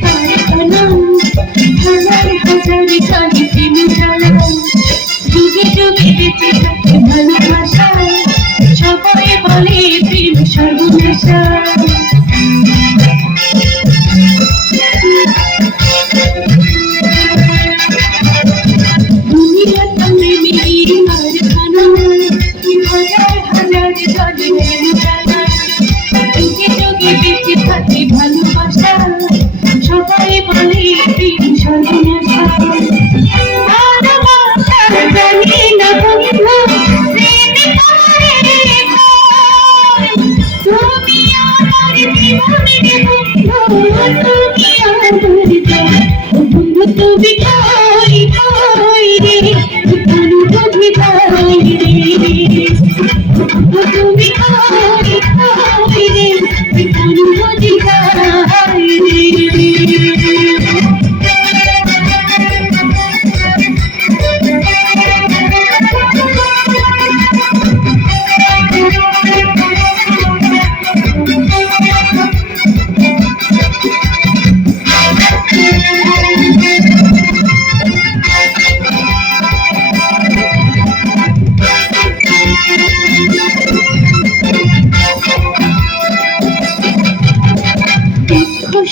কারখানা হাজার হাজার কাহিনী মিশালাম যুগে যুগে বেঁচে থাকে ভালোবাসা সবাই বলে প্রেম সর্বনেশা হাজার হাজার জলে তুমি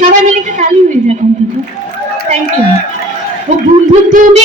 সবাই মিলে একটা তালি হয়ে যায় অন্তত? থ্যাংক ইউ ও বন্ধু তুমি